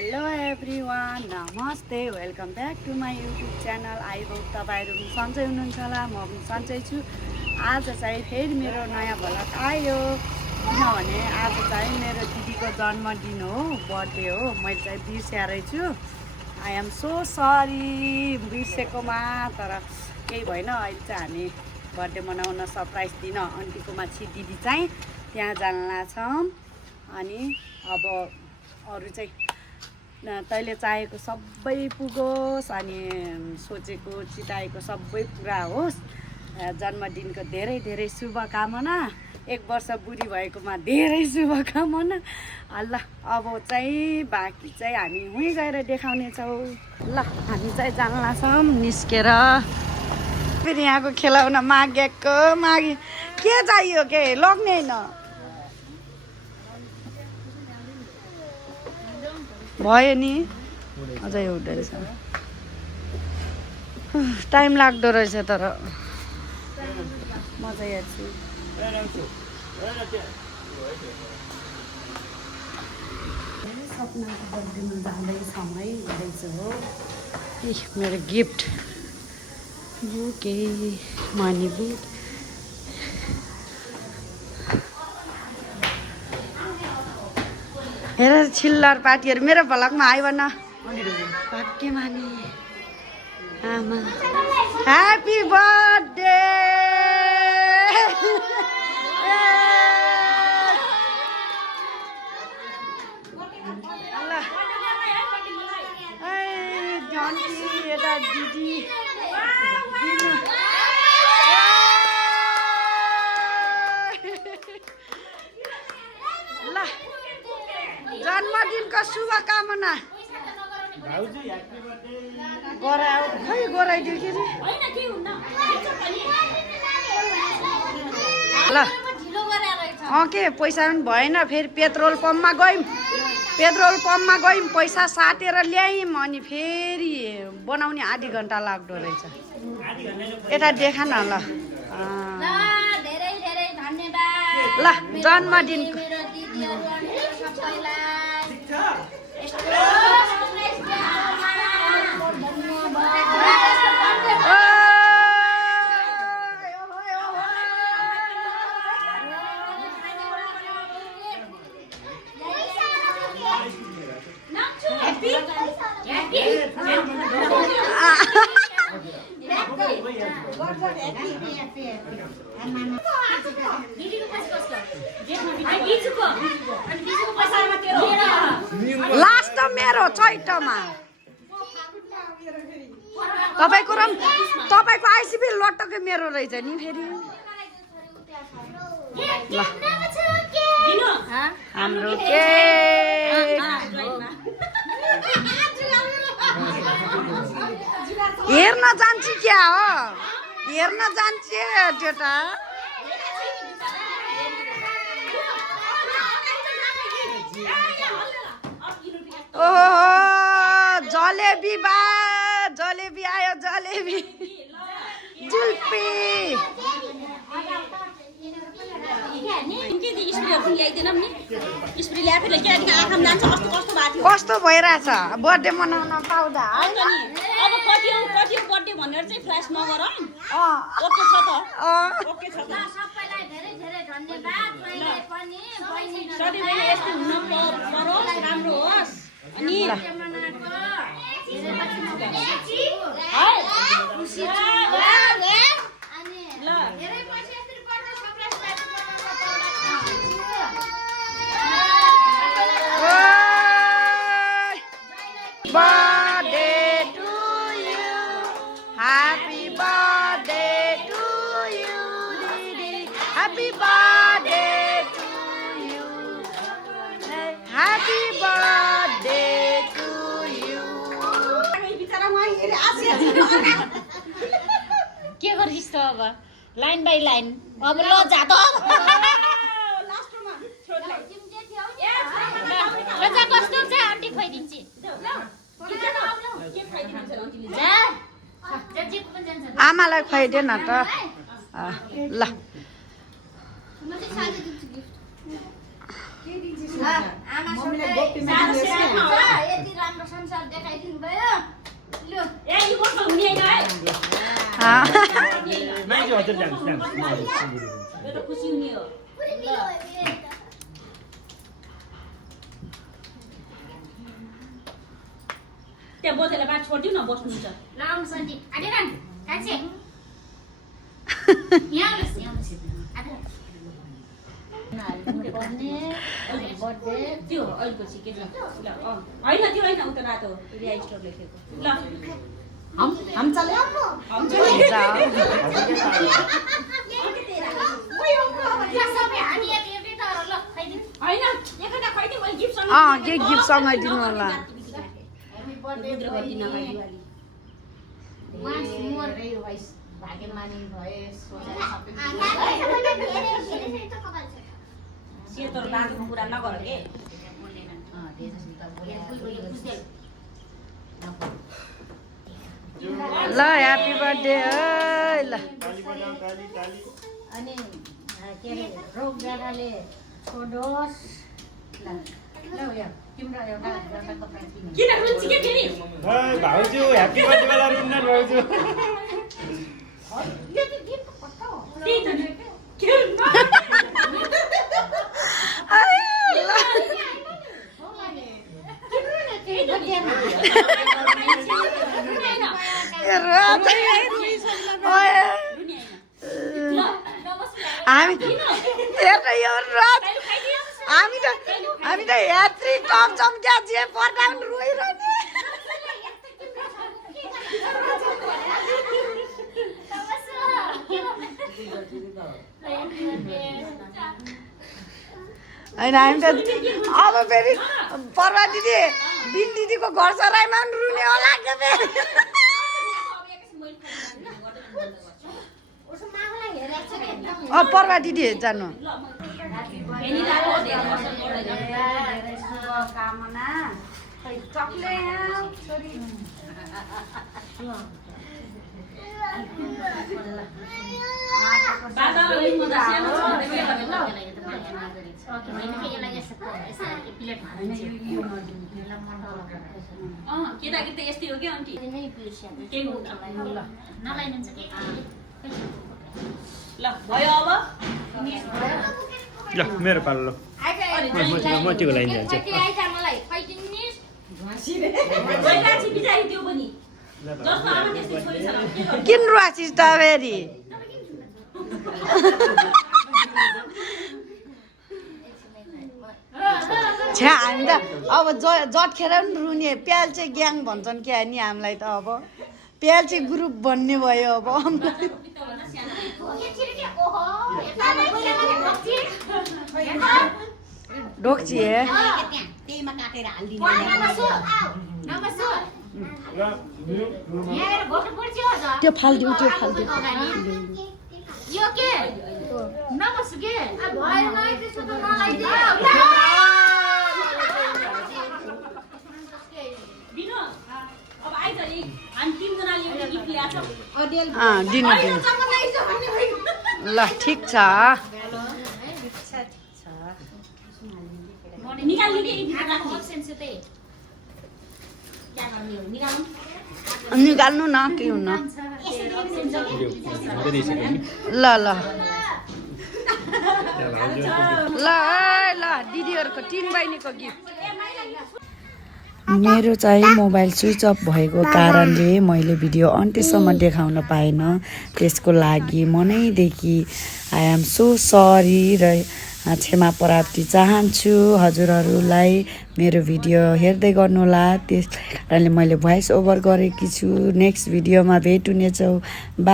Hello everyone, नमस्ते, welcome back to my YouTube channel. I hope तपाईँहरू पनि सन्चै हुनुहुन्छ होला, म पनि सन्चै छु। आज चाहिँ फेरि मेरो नयाँ भ्लग आयो, किनभने आज चाहिँ मेरो दिदीको जन्मदिन हो, बर्थडे हो। मैले चाहिँ बिर्स्याएरै छु। आई एम सो सरी बिर्सेकोमा, तर केही भएन। अहिले चाहिँ हामी बर्थडे मनाउन सरप्राइज दिन आन्टीकोमा छि। दिदी चाहिँ त्यहाँ जान लाग्छौँ। अनि अब अरू चाहिँ तैँले चाहेको सबै पुगोस् अनि सोचेको चिताएको सबै पुरा होस्। जन्मदिनको धेरै धेरै शुभकामना। 1 वर्ष बुढी भएकोमा धेरै शुभकामना। ल अब चाहिँ बाँकी चाहिँ हामी उहीँ गएर देखाउनेछौँ। ल हामी चाहिँ जान लाग्छौँ निस्केर। फेरि यहाँको खेलाउन मागेको के चाहियो के लग्ने होइन भयो नि, अझै एउटा रहेछ। टाइम लाग्दो रहेछ तर म चाहिँ हेर्छु। सपनाको बर्थडेमा जाँदैछौँ है, हुँदैछ हो। मेरो गिफ्ट बुके मनी बुक। हेर छिल्लर पार्टीहरू मेरो भ्लगमा आयो भन। भाग्य माने आमा ह्याप्पी बर्थडे। यता दिदी ल जन्मदिनको शुभकामना। खै गराइदियो के ल के पैसा पनि भएन। फेरि पेट्रोल पम्पमा गयौँ, पैसा साटेर ल्यायौँ। अनि फेरि बनाउने आधी घन्टा लाग्दो रहेछ। यता देखा न ल ल जन्मदिनको लास्ट मेरो छैटमा तपाईँको आइसिबी लट्टकै मेरो रहेछ नि। फेरि ल हाम्रो केक हेर्न जान्छु क्या हो, हेर्न जान्छु त्यो त। ओहो जलेबी जलेबी आयो, जलेबी जुल्पी। कस्तो भइरहेछ बर्थडे मनाउन पाउँदा। अब कति बर्थडे भनेर चाहिँ फ्ल्यास नगरौँ। ओके छ त, ओके छ त। सबैलाई धेरै धेरै धन्यवाद। सधैँ यस्तो हुन परोस्, राम्रो होस्। अनि birthday to you, happy birthday to you, Didi. Happy birthday to you, happy birthday to you. के गरिस् त अब लाइन बाई लाइन। अब ल जा त कस्तो छ आन्टी खुवाइदिन्छ। आमालाई खुवाइदे न त। ल यति राम्रो संसार देखाइदिनु भयो लु ए यो कस्तो हुने हैन है माइजो हजुर जान्छ यो त खुसी हुने हो त्यहाँ बोतेला बात छोडिदिउ न बस्नुहुन्छ ल आउनु सन्ती आडेरन कान्छे यहाँ बस त्यो अहिले सिके ल होइन त्यो होइन उता रातो रिया स्टोर लेखेको ल हम चले के गिफ्टसँग दिनु होला सेतो बाँधेको कुरा नगर के ल ह्यापी बर्थडे ल अनि के अरे रोग जाडाले छोडोस् ल तिम्रो एउटा कपडा किन किन रुचि के फेरि भाउजू ह्यापी बर्थडे वाला रुन्न भाउजू यो त गिफ्ट पट्टा हो त्यही त के हामी त यात्री टम्छौँ क्या जे पर्दा पनि रोइरहने होइन हामी त अब फेरि पर्वा दिदी बिन दिदीको घर सराइमा पनि रुने होला के फेरि पर्वा दिदी जानु शुभकामना केटाकेटी त यस्तै हो कि आन्टी ल भयो अब ल मेरो पालो ल म त्यो लाइन जान्छु किन रुवासी स्ट्रबेरी छ्या हामी त अब जटखेर पनि रुने प्याल चाहिँ ग्याङ भन्छन् क्या नि हामीलाई त अब प्याल चाहिँ ग्रुप बन्ने भयो अब ढोक्ची हे त्यहीमा काटेर हाल्दिनु त्यो फालिदिउँ त्यो फालिदिउँ यो के नबस्छु के भएन त्यसो त नलाइदियो दिनु अब आइज नि हामी तीनजनाले एउटा गिफ्ट ल्याएको छौँ दिनु दिनु ल ठिक छ निकाल्नु के निकाल्नु न के हुन्न ल ल ल ल दिदीहरूको तिन बहिनीको गिफ्ट मेरो चाहिँ मोबाइल स्विच अफ भएको कारणले मैले भिडियो अन्त्यसम्म देखाउन पाएन त्यसको लागि मनैदेखि आई एम सो सरी र क्षमा प्राप्ति चाहन्छु हजुरहरूलाई मेरो भिडियो हेर्दै गर्नुहोला त्यस कारणले मैले भोइस ओभर गरेकी छु नेक्स्ट भिडियोमा भेट हुनेछौँ।